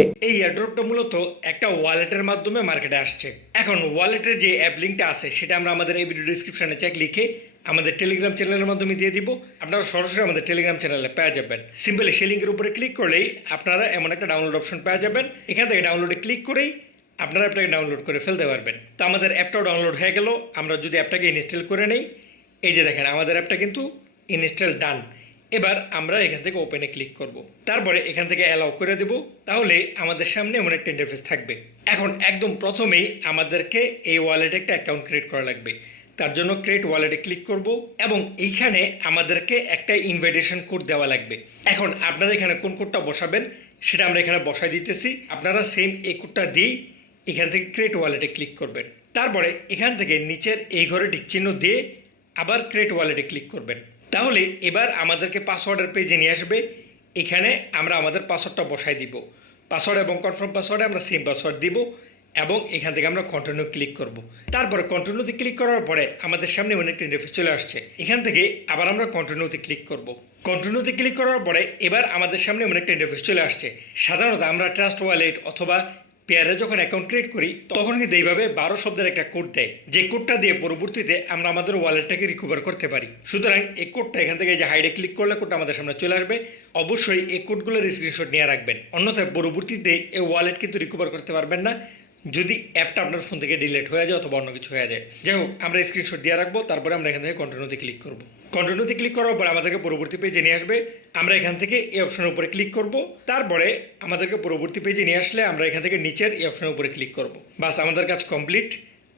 এই এয়ারড্রপটা মূলত একটা ওয়ালেটের মাধ্যমে মার্কেটে আসছে। এখন ওয়ালেটের যে অ্যাপ লিঙ্কটা আছে সেটা আমরা আমাদের এই ভিডিও ডিসক্রিপশনে চেক লিখে আমাদের টেলিগ্রাম চ্যানেলের মাধ্যমে দিয়ে দিব। আপনারা সরাসরি আমাদের টেলিগ্রাম চ্যানেলে পেয়ে যাবেন। সিম্পলি সেই লিঙ্কের উপরে ক্লিক করলেই আপনারা এমন একটা ডাউনলোড অপশন পেয়ে যাবেন। এখান থেকে ডাউনলোডে ক্লিক করেই আপনারা অ্যাপটাকে ডাউনলোড করে ফেলতে পারবেন। তো আমাদের অ্যাপটাও ডাউনলোড হয়ে গেল। আমরা যদি অ্যাপটাকে ইনস্টল করে নেই, এই যে দেখেন আমাদের অ্যাপটা কিন্তু ইনস্টল ডান। এবার আমরা এখান থেকে ওপেনে ক্লিক করব, তারপরে এখান থেকে অ্যালাউ করে দেব। তাহলে আমাদের সামনে এমন একটা ইন্টারফেস থাকবে। এখন একদম প্রথমেই আমাদেরকে এই ওয়ালেটে একটা অ্যাকাউন্ট ক্রিয়েট করা লাগবে। তার জন্য ক্রিয়েট ওয়ালেটে ক্লিক করব এবং এইখানে আমাদেরকে একটা ইনভাইটেশন কোড দেওয়া লাগবে। এখন আপনারা এখানে কোন কোডটা বসাবেন সেটা আমরা এখানে বসাই দিতেছি। আপনারা সেম এই কোডটা দিয়েই এখান থেকে ক্রিয়েট ওয়ালেটে ক্লিক করবেন। তারপরে এখান থেকে নিচের এই ঘরে টিক চিহ্ন দিয়ে আবার ক্রিয়েট ওয়ালেটে ক্লিক করবেন। তাহলে এবার আমাদেরকে পাসওয়ার্ডের পেজে নিয়ে আসবে। এখানে আমরা আমাদের পাসওয়ার্ডটা বসাই দিব। পাসওয়ার্ড এবং কনফার্ম পাসওয়ার্ডে আমরা সেম পাসওয়ার্ড দিব এবং এখান থেকে আমরা কন্টিনিউ ক্লিক করব। তারপরে কন্টিনিউতে ক্লিক করার পরে আমাদের সামনে অনেক ইন্টারফেস চলে আসছে। এখান থেকে আবার আমরা কন্টিনিউতে ক্লিক করব। কন্টিনিউতে ক্লিক করার পরে এবার আমাদের সামনে অনেক ইন্টারফেস চলে আসছে। সাধারণত আমরা ট্রাস্ট ওয়ালেট অথবা পেয়ারে যখন অ্যাকাউন্ট ক্রিয়েট করি তখন কিন্তু এইভাবে 12 শব্দের একটা কোড দেয়, যে কোডটা দিয়ে পরবর্তীতে আমরা আমাদের ওয়ালেটটাকে রিকভার করতে পারি। সুতরাং এই কোডটা এখান থেকে যে হাইডে ক্লিক করলে কোডটা আমাদের সামনে চলে আসবে। অবশ্যই এই কোডগুলোর স্ক্রিনশট নিয়ে রাখবেন, অন্যথায় পরবর্তীতে এই ওয়ালেট কিন্তু রিকভার করতে পারবেন না যদি অ্যাপটা আপনার ফোন থেকে ডিলিট হয়ে যায় অথবা অন্য কিছু হয়ে যায়। যাই হোক, আমরা স্ক্রিনশট দিয়ে রাখবো। তারপরে আমরা এখান থেকে কন্টিনিউতে ক্লিক করব। কন্টিনিউতে ক্লিক করার পর আমাদেরকে পরবর্তী পেজে নিয়ে আসবে। আমরা এখান থেকে এই অপশনের উপরে ক্লিক করব। তারপরে আমাদেরকে পরবর্তী পেজে নিয়ে আসলে আমরা এখান থেকে নিচের এই অপশনের উপরে ক্লিক করব। বাস, আমাদের কাজ কমপ্লিট।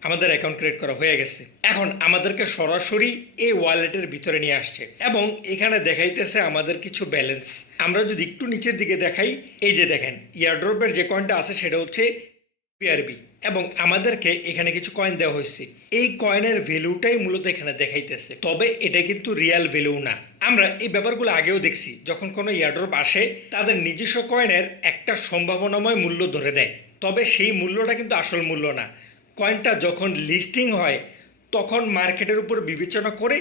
আমাদের অ্যাকাউন্ট ক্রিয়েট করা হয়ে গেছে। এখন আমাদেরকে সরাসরি এই ওয়ালেটের ভিতরে নিয়ে আসছে এবং এখানে দেখাইতেছে আমাদের কিছু ব্যালেন্স। আমরা যদি একটু নিচের দিকে দেখাই, এই যে দেখেন এয়ারড্রপের যে কয়েনটা আছে সেটা হচ্ছে পিআরবি এবং আমাদেরকে এখানে কিছু কয়েন দেওয়া হয়েছে। এই কয়েনের ভ্যালুটাই মূলত এখানে দেখাইতেছে, তবে এটা কিন্তু রিয়েল ভ্যালু না। আমরা এই ব্যাপারগুলো আগেও দেখছি, যখন কোনো এয়ারড্রপ আসে তাদের নিজস্ব কয়েনের একটা সম্ভাবনাময় মূল্য ধরে দেয়, তবে সেই মূল্যটা কিন্তু আসল মূল্য না। কয়েনটা যখন লিস্টিং হয় তখন মার্কেটের উপর বিবেচনা করে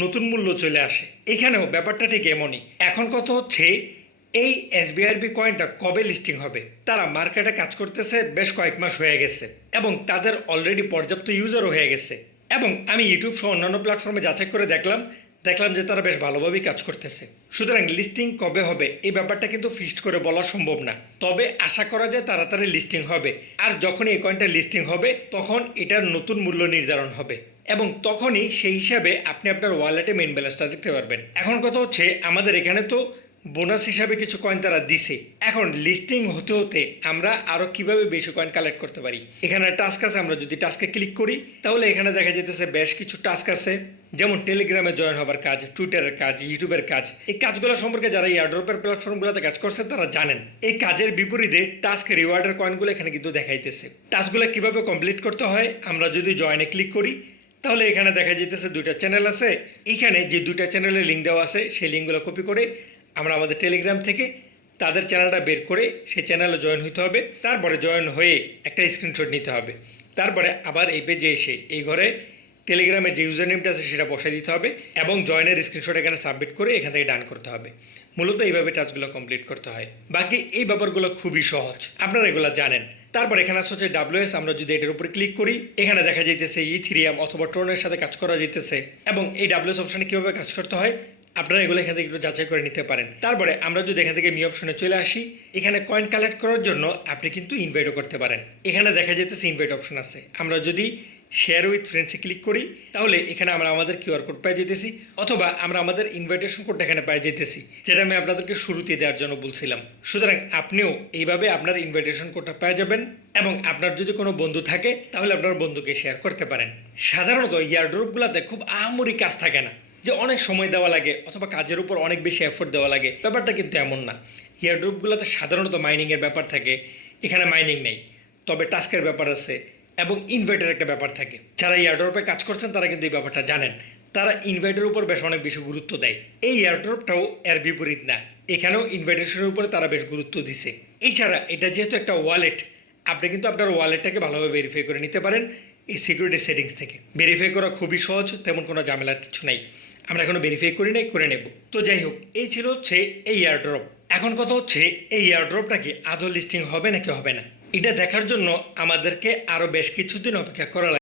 নতুন মূল্য চলে আসে। এখানেও ব্যাপারটা ঠিক এমনই। এখন কথা হচ্ছে এই এসবিআরবি কয়েনটা কবে লিস্টিং হবে। তারা মার্কেটে কাজ করতেছে বেশ কয়েক মাস হয়ে গেছে এবং তাদের অলরেডি পর্যাপ্ত ইউজারও হয়ে গেছে। এবং আমি ইউটিউব সহ অন্যান্য প্ল্যাটফর্মে যাচাই করে দেখলাম যে তারা বেশ ভালোভাবেই কাজ করতেছে। সুতরাং লিস্টিং কবে হবে এই ব্যাপারটা কিন্তু ফিক্সড করে বলা সম্ভব না, তবে আশা করা যায় তাড়াতাড়ি লিস্টিং হবে। আর যখন এই কয়েনটা লিস্টিং হবে তখন এটার নতুন মূল্য নির্ধারণ হবে এবং তখনই সেই হিসাবে আপনি আপনার ওয়ালেটে মেইন ব্যালেন্সটা দেখতে পারবেন। এখন কথা হচ্ছে আমাদের এখানে তো বোনাস হিসাবে কিছু কয়েন তারা দিছে। এখন লিস্টিং হতে হতে আমরা আরও কিভাবে বেশি কয়েন কালেক্ট করতে পারি। এখানে টাস্ক আছে, আমরা যদি টাস্কে ক্লিক করি তাহলে এখানে দেখা যেতেছে বেশ কিছু টাস্ক আছে, যেমন টেলিগ্রামে জয়েন হবার কাজ, টুইটারের কাজ, ইউটিউবের কাজ। এই কাজগুলো সম্পর্কে যারা এয়ারড্রপের প্ল্যাটফর্মগুলোতে কাজ করছে তারা জানেন। এই কাজের বিপরীতে টাস্ক রিওয়ার্ডের কয়েনগুলো এখানে কিন্তু দেখাইতেছে। টাস্কগুলো কিভাবে কমপ্লিট করতে হয়, আমরা যদি জয়েনে ক্লিক করি তাহলে এখানে দেখা যেতেছে দুইটা চ্যানেল আছে। এখানে যে দুইটা চ্যানেলের লিঙ্ক দেওয়া আছে সেই লিঙ্কগুলো কপি করে আমরা আমাদের টেলিগ্রাম থেকে তাদের চ্যানেলটা বের করে সেই চ্যানেলে জয়েন হতে হবে। তারপরে জয়েন হয়ে একটা স্ক্রিনশট নিতে হবে। তারপরে আবার এই পেজে এসে এই ঘরে টেলিগ্রামের যে ইউজার নেমটা আছে সেটা বসাই দিতে হবে এবং জয়েনের স্ক্রিনশট এখানে সাবমিট করে এখান থেকে ডান করতে হবে। মূলত এইভাবে টাস্কগুলো কমপ্লিট করতে হয়। বাকি এই ব্যাপারগুলো খুবই সহজ, আপনারা এগুলো জানেন। তারপর এখানে আসছে হচ্ছে ডাব্লিউএস। আমরা যদি এটার উপরে ক্লিক করি এখানে দেখা যাইতেছে ইথিরিয়াম অথবা ট্রনের সাথে কাজ করা যেতেছে এবং এই ডাব্লিউএস অপশনে কীভাবে কাজ করতে হয় আপনারা এগুলো এখান থেকে একটু যাচাই করে নিতে পারেন। তারপরে আমরা যদি এখান থেকে মি অপশনে চলে আসি, এখানে কয়েন কালেক্ট করার জন্য আপনি কিন্তু ইনভাইটও করতে পারেন। এখানে দেখা যেতেছে ইনভাইট অপশন আছে। আমরা যদি শেয়ার উইথ ফ্রেন্ডসে ক্লিক করি তাহলে এখানে আমরা আমাদের কিউআর কোড পেয়ে যেতেছি অথবা আমরা আমাদের ইনভাইটেশন কোডটা এখানে পেয়ে যেতেছি, যেটা আমি আপনাদেরকে শুরুতে দেওয়ার জন্য বলছিলাম। সুতরাং আপনিও এইভাবে আপনার ইনভাইটেশন কোডটা পেয়ে যাবেন এবং আপনার যদি কোনো বন্ধু থাকে তাহলে আপনার বন্ধুকে শেয়ার করতে পারেন। সাধারণত এয়ারড্রপগুলোতে খুব আহামরি কাজ থাকে না, যে অনেক সময় দেওয়া লাগে অথবা কাজের উপর অনেক বেশি এফোর্ট দেওয়া লাগে, ব্যাপারটা কিন্তু এমন না। এয়ারড্রপগুলোতে সাধারণত মাইনিংয়ের ব্যাপার থাকে, এখানে মাইনিং নেই, তবে টাস্কের ব্যাপার আছে এবং ইনভাইটের একটা ব্যাপার থাকে। যারা এয়ারড্রপে কাজ করছেন তারা কিন্তু এই ব্যাপারটা জানেন। তারা ইনভাইটের উপর বেশ অনেক বেশি গুরুত্ব দেয়। এই এয়ারড্রপটাও এর বিপরীত না, এখানেও ইনভাইটেশনের উপরে তারা বেশ গুরুত্ব দিছে। এছাড়া এটা যেহেতু একটা ওয়ালেট, আপনি কিন্তু আপনার ওয়ালেটটাকে ভালোভাবে ভেরিফাই করে নিতে পারেন এই সিকিউরিটি সেটিংস থেকে। ভেরিফাই করা খুবই সহজ, তেমন কোনো ঝামেলার কিছু নাই। আমরা এখনো ভেরিফাই করি নাই, করে নেব। তো যাই হোক, এই ছিল হচ্ছে এই এয়ারড্রপ। এখন কথা হচ্ছে এই এয়ারড্রপটা কি আদৌ লিস্টিং হবে নাকি হবে না, এটা দেখার জন্য আমাদেরকে আরও বেশ কিছুদিন অপেক্ষা করা লাগবে।